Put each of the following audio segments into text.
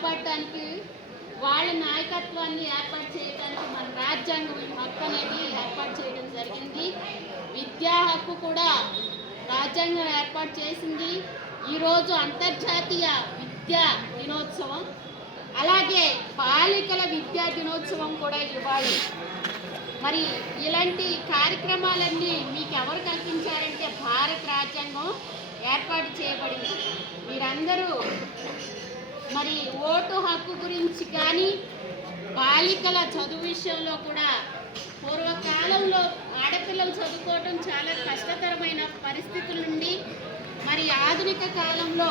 కాపాడటానికి వాళ్ళ నాయకత్వాన్ని ఏర్పాటు చేయడానికి మన రాజ్యాంగం హక్కు అనేది ఏర్పాటు చేయడం జరిగింది. విద్యా హక్కు కూడా రాజ్యాంగం ఏర్పాటు చేసింది. ఈరోజు అంతర్జాతీయ విద్యా దినోత్సవం, అలాగే బాలికల విద్యా దినోత్సవం కూడా ఇవ్వాలి. మరి ఇలాంటి కార్యక్రమాలన్నీ మీకు ఎవరు కల్పించారంటే భారత రాజ్యాంగం ఏర్పాటు చేయబడింది. మీరందరూ మరి ఓటు హక్కు గురించి కానీ బాలికల చదువు విషయంలో కూడా పూర్వకాలంలో ఆడపిల్లలు చదువుకోవడం చాలా కష్టతరమైన పరిస్థితుల నుండి మరి ఆధునిక కాలంలో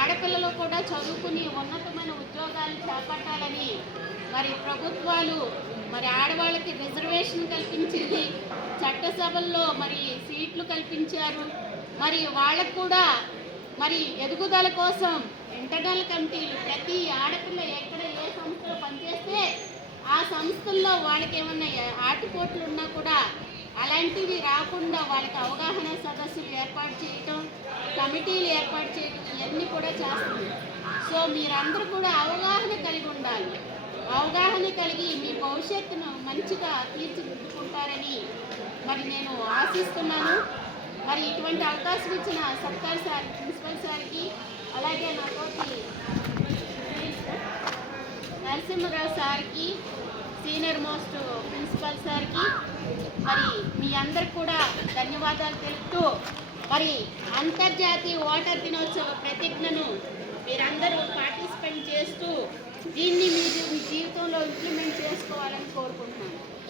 ఆడపిల్లలు కూడా చదువుకుని ఉన్నతమైన ఉద్యోగాలు చేపట్టాలని మరి ప్రభుత్వాలు మరి ఆడవాళ్ళకి రిజర్వేషన్ కల్పించింది. చట్టసభల్లో మరి సీట్లు కల్పించారు. మరి వాళ్ళకు కూడా మరి ఎదుగుదల కోసం ఇంటర్నల్ కమిటీలు, ప్రతి ఆడపిల్ల ఎక్కడ ఏ సంస్థలో పనిచేస్తే ఆ సంస్థల్లో వాళ్ళకి ఏమన్నా ఆటుపోట్లు ఉన్నా కూడా అలాంటివి రాకుండా వాళ్ళకి అవగాహన సదస్సులు ఏర్పాటు చేయటం, కమిటీలు ఏర్పాటు చేయడం ఇవన్నీ కూడా చేస్తుంది. సో మీరందరూ కూడా అవగాహన కలిగి ఉండాలి. అవగాహన కలిగి మీ భవిష్యత్తును మంచిగా తీర్చిదిద్దుకుంటారని మరి నేను ఆశిస్తున్నాను. మరి ఇటువంటి అవకాశం ఇచ్చిన సర్కార్ సార్, ప్రిన్సిపల్ సార్కి, అలాగే నాతోటి నరసింహరావు సార్కి, సీనియర్ మోస్ట్ ప్రిన్సిపల్ సార్కి మరి మీ అందరికి కూడా ధన్యవాదాలు తెలుపుతూ మరి అంతర్జాతీయ ఓటర్ దినోత్సవ ప్రతిజ్ఞను మీరందరూ పార్టిసిపేట్ చేస్తూ దీన్ని మీరు మీ జీవితంలో ఇంప్లిమెంట్ చేసుకోవాలని కోరుకుంటున్నాను.